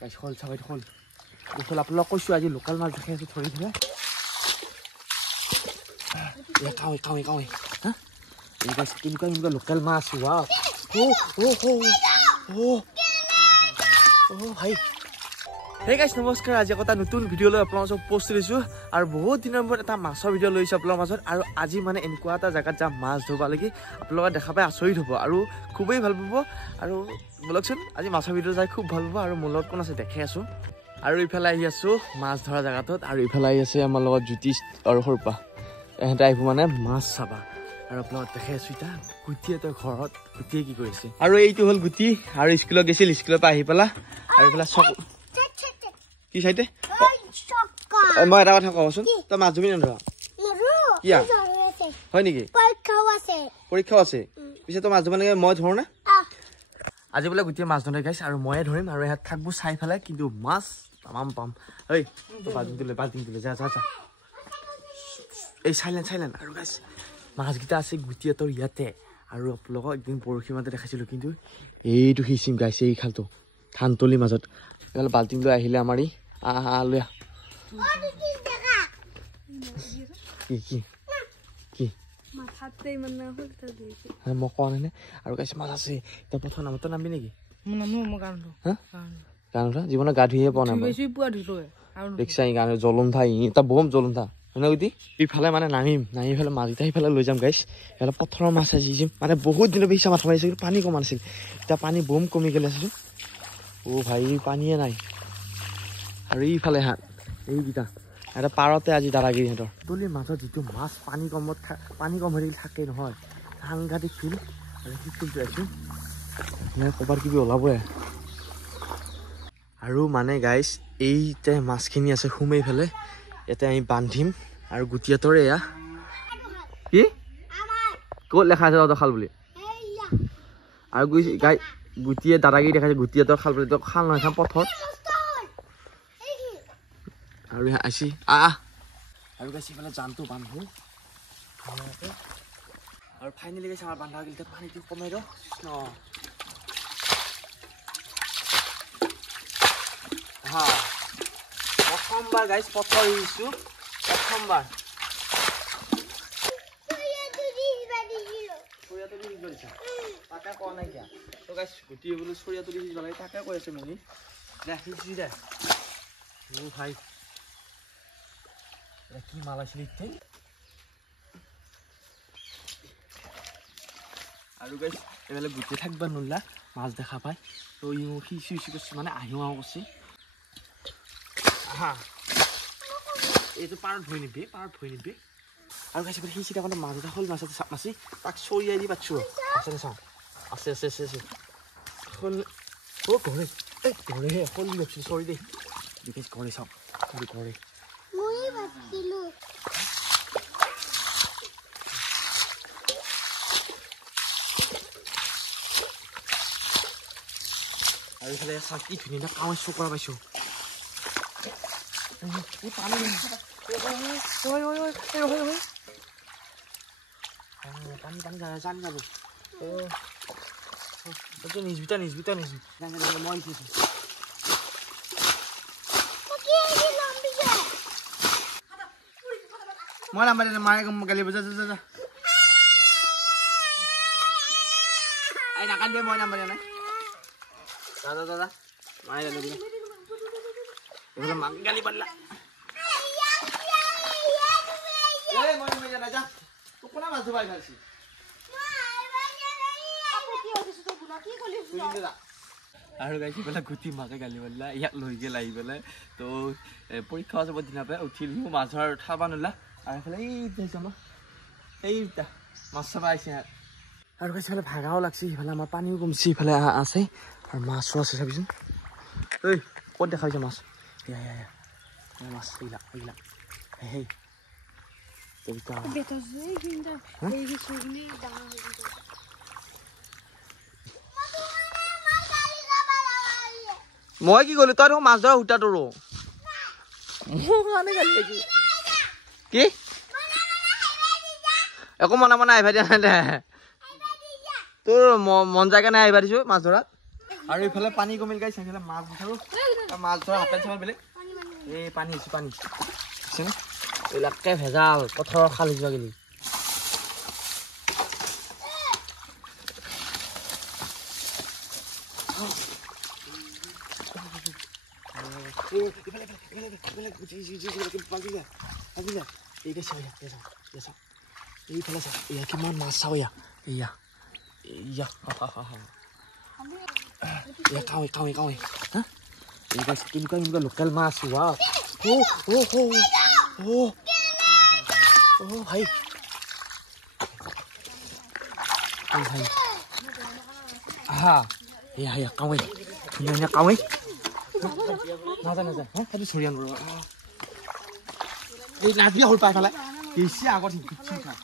গাইছ হল চাবাই হল দেখল আপোনাক কৈছো আজি লোকাল মাছ দেখাই আছো ধৰি দিলে এ কাৱে হা এই গাইছ কেনেকুৱা লোকাল মাছ ওয়াও ও ভাই হে গাইছ নমস্কাৰ আজি এটা নতুন ভিডিঅ লৈ আপোনালোকক পোষ্ট কৰিছো আৰু বহুত দিনৰ মূৰত এটা মাছৰ ভিডিঅ লৈছো আপোনালোকৰ মাজত আৰু আজি মানে এনেকুৱা এটা জায়গাত যাম মাছ ধৰিব লাগি আপোনালোকে দেখা পাই আচৰিত হ'ব আৰু খুবেই ভাল পাব আৰু বলকচোন আজি মাছৰ ভিডিঅ যাই খুব ভাল পাব আৰু মোৰ লগত কোন আছে দেখাই আছো আৰু ইফালে আহি আছো মাছ ধৰা জায়গাটোত আৰু ইফালে আহি আছে আমাৰ লগত জ্যোতিষ আৰু সৰপা এহেঁতে আহিব মানে মাছ চাবা আৰু আপোনালোকক দেখাই আছো এতিয়া গুটিয়ে তো ঘৰত গুটিয়ে কি কৰিছে আৰু এইটো হ'ল গুটি আৰু স্কুলত গৈছিল স্কুলৰ পৰা আহি পেলা আৰু ইফালে চক কি চাইতে মই এটা কথা কওঁচোন তই মাছ ধৰিবি নধৰা কিয়া হয় নেকি পৰীক্ষাও আছে পিছে তই মাছ ধৰিব লাগে মই ধৰো না আজি বোলে গোটেই মাছ ধৰে গাইছ আৰু ময়ে ধৰিম আৰু ইয়াত থাকবোৰ চাই পেলাই কিন্তু মাছ তামাম পাম ঐ তই বাল্টিং তুলে যা এই চাইলেণ্ট আৰু গাইছ মাছকেইটা আছে গুটিহঁতৰ ইয়াতে আৰু আপোনালোকক একদিন পৰহি মাতে দেখাইছিলোঁ কিন্তু এইটো সিঁচিম গাইছ এই খালটো ধানতলিৰ মাজত এইফালে বাল্টিং লৈ আহিলে আমাৰ ই লৈ কি মই কোৱা নাই আৰু গাইছ মাছ আছে এতিয়া প্ৰথম নামতো নামি নেকি গান উঠা জীৱনত গা ধুইহে পোৱা নাই দেখিছা গান জলন্ধা এটা বম জলন্ধা হয় না গুটি ইফালে মানে নামি পেলাই মাছকেইটা সিফালে লৈ যাম গাইছ এইফালে পথৰৰ মাছ আজি যিম মানে বহুত দিনৰ পিছা মাছ মাৰিছে কিন্তু পানী কম নাছিল এতিয়া পানী বম কমি গ'লে আছিলোঁ ভাই পানীয়ে নাই আৰু ইফালে হাত এইকেইটা এটা পাৰতে আজি দাদাগিৰি সিহঁতৰ তলিৰ মাজত যিটো মাছ পানী কম হৈ থাকে নহয় সাংঘাতিক ফিল আৰু সেই ফিলটো আছোঁ ক'ৰবাত কিবি ওলাবই আৰু মানে গাইছ এইতে মাছখিনি আছে সোমাই ফেলে ইয়াতে আমি বান্ধিম আৰু গুটিহঁতৰ এয়া কি ক'ত লেখা আছে তহঁতৰ খাল বুলি আৰু গাই গুটিয়ে দাদাগিৰি দেখাইছে গুটিহঁতৰ খাল বুলি খাল নহয় এখন পথৰ আৰু আছি আৰু গাইছে ইফালে জানটো বান্ধো আৰু ফাইনেলি গাইছে আমাৰ বান্ধা গ'ল পানীটো কমাই ৰ হা প্ৰথমবাৰ গাইছ পথৰ এৰিছোঁ প্ৰথমবাৰ তাকে কোৱা নাই কিয়া তো গাইছ গুটি বোলো চৰিয়াটো দি সিজিব লাগে তাকে কৈ আছে মিনি দে সিজি দে ভাই কি মাল আছিল আৰু গাইছ এইফালে গুটি থাকিব নোলা মাছ দেখা পায় তো সিঁচি কৰিছে মানে আহিও কৰিছে এইটো পাৰত ভৰি নিবি আৰু গাইছে সিঁচি থাকোঁতে মাছ এটা হ'ল মাছ এটা চাপ মাছি তাক চৰিয়াই দি পাতছোঁ আছে চাওঁ আছে হ'ল ঘৰে এই ঘৰেহে হ'ল লৈছোঁ চৰি দেই বিকাশ ঘৰে চাওঁ ঘৰে আৰু এইফালে চাওঁ কি ধুনীয়া কাৱৈ চকৰা পাইছোঁ পানী জান যাব নিজবিতা মই নাম্বাৰ মায়ে গালি বজা যা এই নাকান মই নাম্বাৰ নাই দাদা মায়ে গালি বজা এইফালে মাক গালি পাৰলা কোনা মাছ ধুবাই ভালছি আৰু গাইছি পেলাই গুটি মাকে গালি পাৰলা ইয়াক লৈ গেল আহি পেলাই তো পৰীক্ষা যাব দিনা পাই উঠিল মাছ ধৰাৰ উঠাব নোলা আৰু এইফালে এইটা মাছ চাব আহিছে আৰু গাইছে ইফালে ভাগাও লাগছে সিফালে আমাৰ পানীও কমছে ইফালে আছে আৰু মাছো আছে চাবিচোন ঐ ক'ত দেখা হৈছে মাছ মাছ এইবিলাক সেই মই কি কলো তই মাছ ধৰা সূতাটো কি একো মনা আহিবা দিয়া নাই দে তোৰ মন যায় কাৰণে আহিবা দিছো মাছ ধৰাত আৰু এইফালে পানী কমিল গাইছ এইফালে মাছ বিচাৰো মাছ ধৰা হাতে চাল বেলেগ এই পানী আছে পানী আছেনে এইবিলাকে ভেজাল পথাৰৰ খাল যোৱা গেলি এইফালে চা এয়া কিমান মাছ চাওঁ এয়া এয়া এয়া এয়া কাৱে কাৱে কাৱে হা এইবাৰ কেনেকুৱা কেনেকুৱা লোকেল মাছ ৱাও ও ও ও ও ও ভাই ভাই আহা এয়া এয়া কাৱে ধুনীয়া ধুনীয়া কাৱে নাজা নাজা হা সেইটো চৰিয়ান ৰ এই নাজিয়া হ'ল পাই ফালে বেছি আগত গুচি খা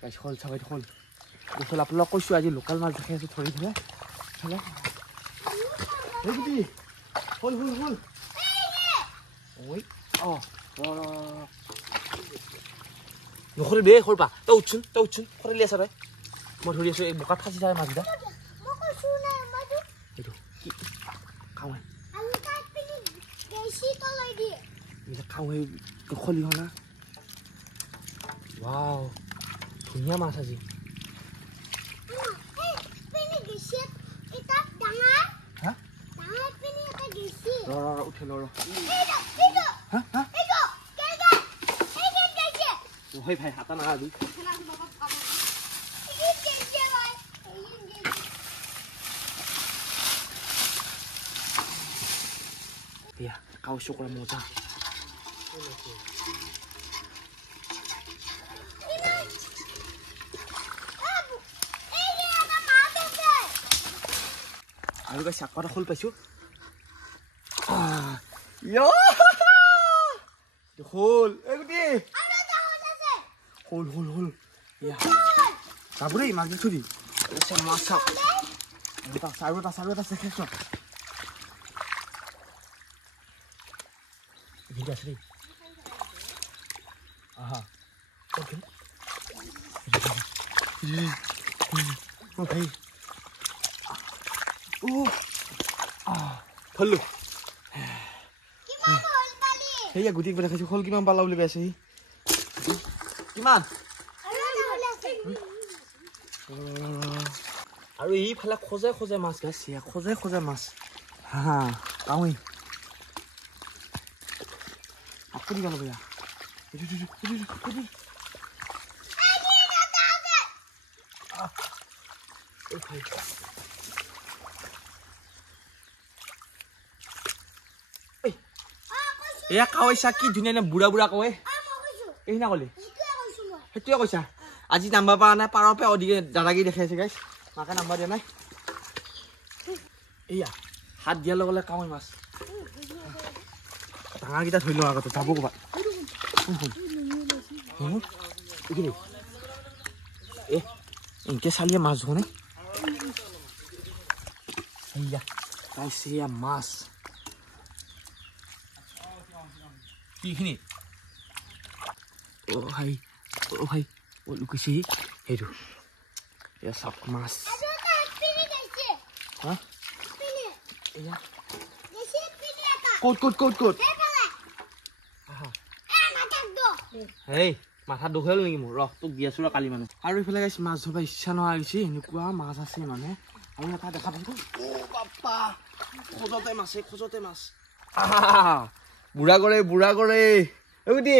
গাইছ হল চাবাই হল দেখল আপোনালোক কৈছোঁ আজি লোকেল মাছ দেখি আছোঁ ধৰি ফেলে ফেলে এই গুটি হল হল হল ঐ অ নখৰি বে খৰপা তই উঠছোন খৰিলি আছা তই মই ধৰি আছোঁ এই বোকাত ফাঁচি যায় মাছকেইটা এইটো কি খাওঁ খাওঁ খলি হনা ৱাও ধুনীয়া মাছ আজি উঠিল ভাই হাতা না আজি ya kau syukur moza আৰু গাইছ আকৰা খোল পাইছো ইয়া খোল এই গুটি খোল ইয়া সাবুৰি মাছ ছুৰি এসে মাছ চাও এটা সাৰুটা সেকেছো ভিডিও আছে আহা ওকে ও ভাই ও ফল্লু কিমান হল পালি হেয়া গুটি বলে খাইছো হল কিমান পালা বুলি কৈছে কিমান আৰু এই ফালে খোজে মাছ গাইছে খোজে মাছ হা কাউই আপুনি গেল বয়া এয়া কাৱৈছা কি ধুনীয়া বুঢ়া কৱে এইনা কলি সেইটোৱে কৈছা আজি নাম্বাৰ পৰা নাই পাৰৰ পৰা অধিকে দাদাগি দেখাইছে গাইছ মাকে নাম্বাৰ দিয়া নাই এয়া হাত দিয়াৰ লগে কাৱৈ মাছ ডাঙৰকেইটা ধৰি লোৱা আগতে যাব ক'ৰবাত এনেকে চালিয়ে মাছ ধোনে এয়া পাইছে এয়া মাছ কিখিনি অ ভাই ও লুকিছে সেইটো এয়া চব মাছ হা এয়া ক'ত হেই মাথা দুখ হ'ল নেকি মোৰ ৰস তোক দি আছো ৰ কালি মানে আৰু এইফালে গাইছ মাছ ধৰিব ইচ্ছা নোহোৱা হৈছে এনেকুৱা মাছ আছে মানে আৰু এটা দেখা পাইছো ও বাপ্পা খোজতে মাছ বুঢ়া কৰে এগুটি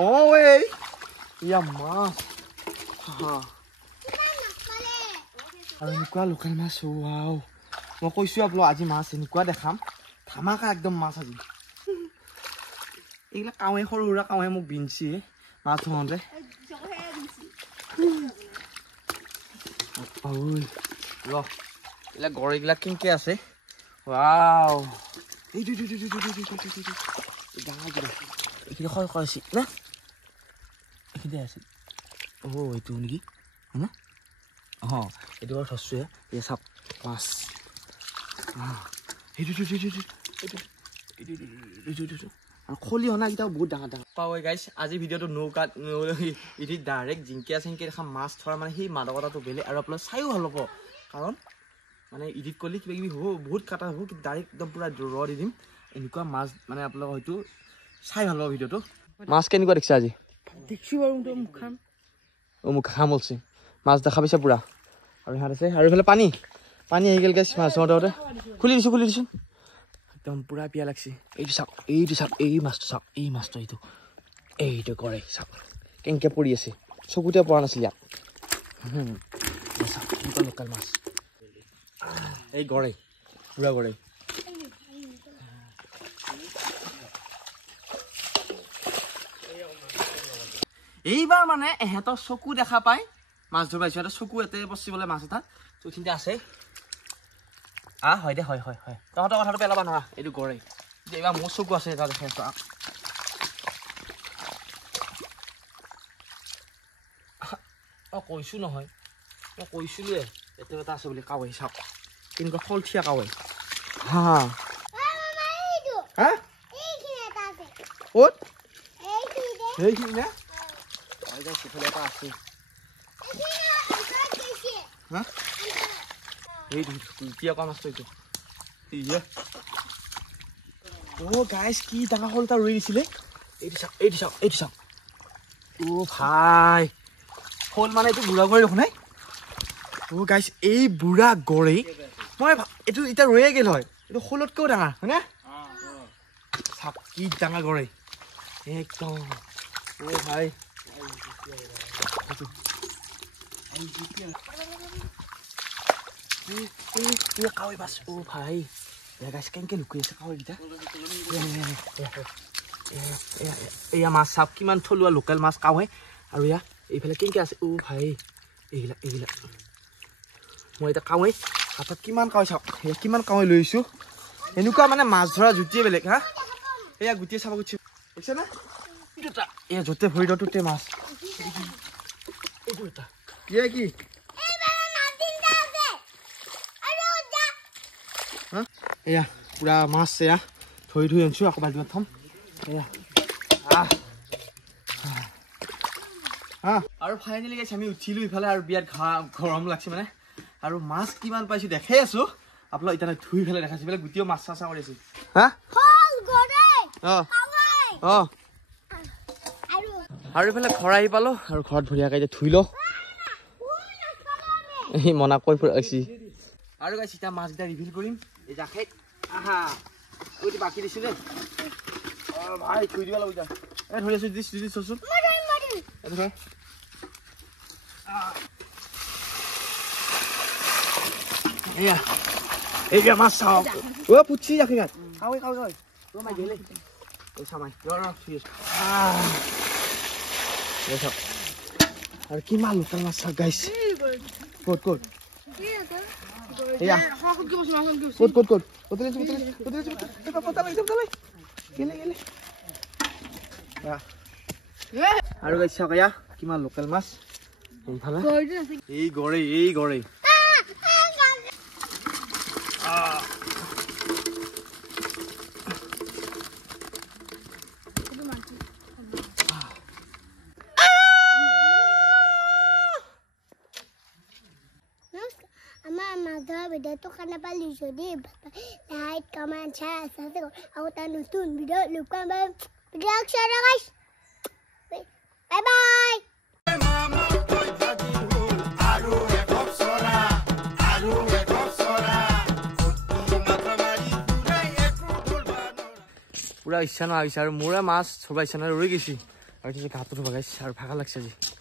অ এই ইয়া মাছ আৰু এনেকুৱা লোকেল মাছ ৱাও মই কৈছো আপোনাক আজি মাছ এনেকুৱা দেখাম ধামাকা একদম মাছ আজি এইগিলা কাৱে সৰু সুৰা কাৱে মোক বিনছি মাছ ধৰোঁতে ৰ এইবিলাক গড় কিনকে আছে ৱাও এইটো ডাঙৰ এইখিনি খৰচি না এইখিনিতে আছে অ এইটো নেকি হয়নে অ এইটো বাৰু থৈছোৱে এই চাপ মাছ এইটো আৰু খলি হনাকেইটাও বহুত ডাঙৰ ডাঙৰ পাওঁ গাইছ আজি ভিডিঅ'টো নৌকাত ইডিট ডাইৰেক্ট জিংকিয়া চিংকিয়া দেখা মাছ ধৰা মানে সেই মাদকতাটো বেলেগ আৰু আপোনালোকে চাইও ভাল হ'ব কাৰণ মানে ইডিট কৰিলে কিবা কিবি হ'ব বহুত কাটা হ'ব কিন্তু ডাইৰেক্ট একদম পুৰা ৰ দি দিম এনেকুৱা মাছ মানে আপোনালোকে হয়তো চাই ভাল পাব ভিডিঅ'টো মাছ কেনেকুৱা দেখিছে আজি দেখিছোঁ বাৰু মুখাম মুখা খাম ওলছে মাছ দেখা পাইছে পুৰা আৰু ইহঁত আছে আৰু এইফালে পানী পানী আহি গ'ল গাইছ মাছ ধৰোঁতে খুলি দিছোঁ একদম পুৰা পিয়া লাগছে এইটো চাওক এই মাছটো চাওক এই মাছটো এইটো কৰে চাওক কেনেকৈ পৰি আছে চকুতে পৰা নাছিল ইয়াত চাওক এনেকুৱা লোকেল মাছ এই গড়ে পুৰা গড়ে এইবাৰ মানে এহেঁতৰ চকু দেখা পাই মাছ ধৰিব আহিছোঁ সিহঁতৰ চকু এতে পচিবলৈ মাছ এটা তো এইখিনিতে আছে হয় দে হয় তহঁতৰ কথাটো পেলাব নোৱাৰা এইটো গড়ে এইবাৰ মোৰ চকু আছে এটা দেখাই আছোঁ মই কৈছোঁ নহয় মই কৈছিলোঁৱে এতে এটা আছে বুলি কাৱৈ চাওক কেনেকুৱা ফলথিয়া কাৱৈ ক'ত সেইখিনি নে সিফালে এটা আছে মাছটো এইটো গাইছ কি ডাঙৰ শ'ল এটা ৰৈ দিছিলে এইটো চাওক ভাই শ'ল মানে এইটো বুঢ়া গড়ে দেখোন গাইছ এই বুঢ়া গড়েই মই এইটো এতিয়া ৰৈয়ে গ'ল হয় এইটো শ'লতকৈও ডাঙৰ হয়নে চাওক কি ডাঙৰ গড়ে একদম ভাই কাৱৈ মাছ ভাই গাইছ কেনেকৈ লুকুৱাই আছে কাৱৈকেইটা এয়া মাছ চাওক কিমান থলুৱা লোকেল মাছ কাৱৈ আৰু এয়া এইফালে কেনেকৈ আছে ভাই এইবিলাক মই এতিয়া কাৱৈ হাতত কিমান কাৱৈ চাওক কিমান কাৱৈ লৈ আহিছোঁ এনেকুৱা মানে মাছ ধৰা জুতিয়ে বেলেগ এয়া গুটিয়ে চাব গৈছোঁ বুজিছেনে এয়া য'তে ভৰি দিওঁ ত'তে মাছ এইটো এটা কি এয়া পুৰা মাছ এয়া ধৰি আনিছোঁ আকৌ বাল্টিঙত থ'ম এয়া আৰু ফাইনেলি গাইছ আমি উঠিলোঁ ইফালে আৰু বিয়াত গৰম লাগছে মানে আৰু মাছ কিমান পাইছোঁ দেখাই আছোঁ আপোনালোক এতিয়া ধুই ফেলাই দেখাইছোঁ এইফালে গোটেও মাছ চাছ কৰি আছোঁ আৰু এইফালে ঘৰ আহি পালোঁ আৰু ঘৰত ধুনীয়াকৈ এতিয়া ধুই লওঁ এই মনা কৈ ফুৰাইছি আৰু গাইছ এতিয়া মাছকেইটা ৰিভিল কৰিম এই জাখেত বাকী দিছিলে ভাই থৈ দিব লাগিব এতিয়া ধৰি আছোঁ চচোন এয়া মাছ চাওক পুঠি জাখি গাত কাৱৈ মাই গেলে চামাই আৰু কিমান লোকেল মাছ চাওক গাইছ ক'ত এয়া ক'ত আৰু গাইছ চাওক এয়া কিমান লোকেল মাছ এইফালে এই গড়ে ভিডিঅ'টো কাৰণে পালি যদি লাইক কমেণ্ট শ্বেয়াৰ সাবস্ক্ৰাইব আৰু এটা নতুন ভিডিঅ' লুকাম ভিডিঅ' শ্বেয়াৰ গাইছ বাই বাই পুৰা ইচ্ছা নহা হৈছে আৰু মোৰে মাছ ধৰিব ইচ্ছা নহয় ৰৈ গৈছে আৰু ঘাটটো ধৰিব গাইছে আৰু ভাগৰ লাগছে আজি